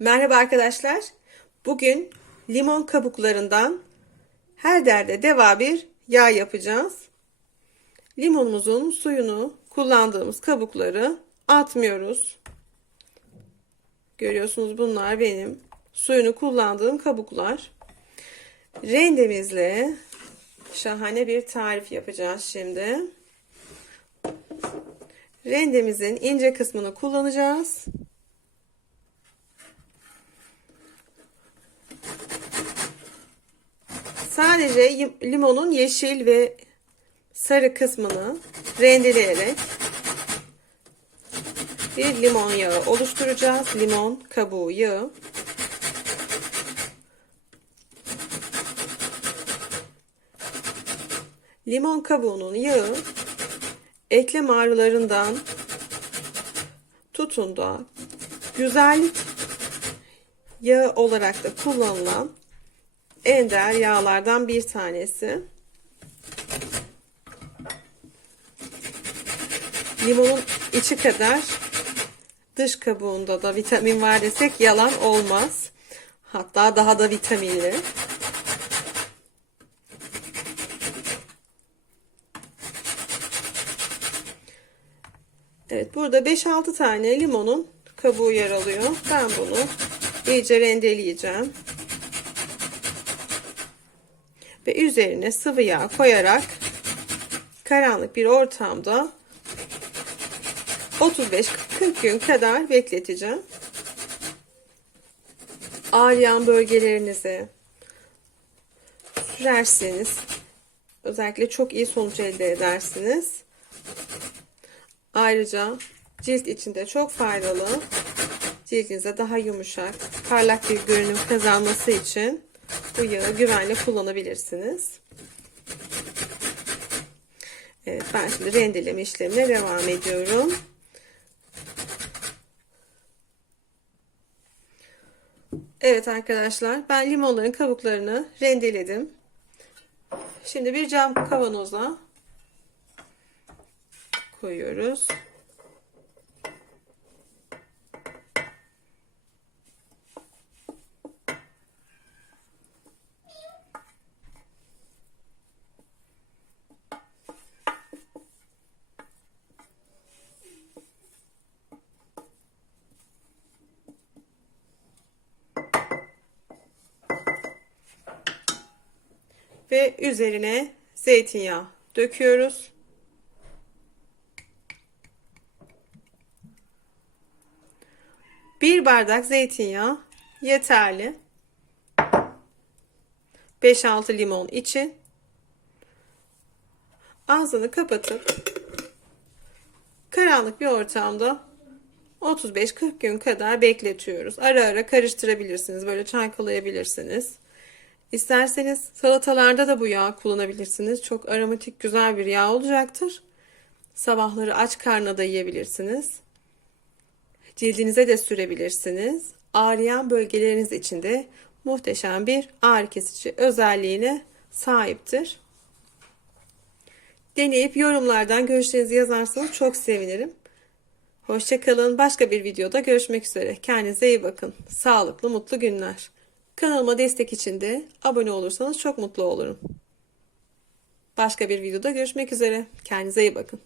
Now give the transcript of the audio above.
Merhaba arkadaşlar. Bugün limon kabuklarından her derde deva bir yağ yapacağız. Limonumuzun suyunu kullandığımız kabukları atmıyoruz. Görüyorsunuz bunlar benim suyunu kullandığım kabuklar. Rendemizle şahane bir tarif yapacağız şimdi. Rendemizin ince kısmını kullanacağız. Sadece limonun yeşil ve sarı kısmını rendeleyerek bir limon yağı oluşturacağız. Limon kabuğu yağı. Limon kabuğunun yağı eklem ağrılarından tutun da güzellik yağı olarak da kullanılan ender yağlardan bir tanesi. Limonun içi kadar dış kabuğunda da vitamin var desek yalan olmaz. Hatta daha da vitaminli. Evet burada 5-6 tane limonun kabuğu yer alıyor. Ben bunu iyice rendeleyeceğim. Ve üzerine sıvı yağ koyarak karanlık bir ortamda 35-40 gün kadar bekleteceğim. Ağrıyan bölgelerinize sürerseniz özellikle çok iyi sonuç elde edersiniz. Ayrıca cilt içinde çok faydalı. Cildinize daha yumuşak, parlak bir görünüm kazanması için bu yağı güvenle kullanabilirsiniz. Evet ben şimdi rendeleme işlemine devam ediyorum. Evet arkadaşlar ben limonların kabuklarını rendeledim. Şimdi bir cam kavanoza koyuyoruz. Ve üzerine zeytinyağı döküyoruz. Bir bardak zeytinyağı yeterli. 5-6 limon için. Ağzını kapatıp karanlık bir ortamda 35-40 gün kadar bekletiyoruz. Ara ara karıştırabilirsiniz. Böyle çalkalayabilirsiniz. İsterseniz salatalarda da bu yağ kullanabilirsiniz. Çok aromatik güzel bir yağ olacaktır. Sabahları aç karnına da yiyebilirsiniz. Cildinize de sürebilirsiniz. Ağrıyan bölgeleriniz için de muhteşem bir ağrı kesici özelliğine sahiptir. Deneyip yorumlardan görüşlerinizi yazarsanız çok sevinirim. Hoşçakalın. Başka bir videoda görüşmek üzere. Kendinize iyi bakın. Sağlıklı, mutlu günler. Kanalıma destek için de abone olursanız çok mutlu olurum. Başka bir videoda görüşmek üzere. Kendinize iyi bakın.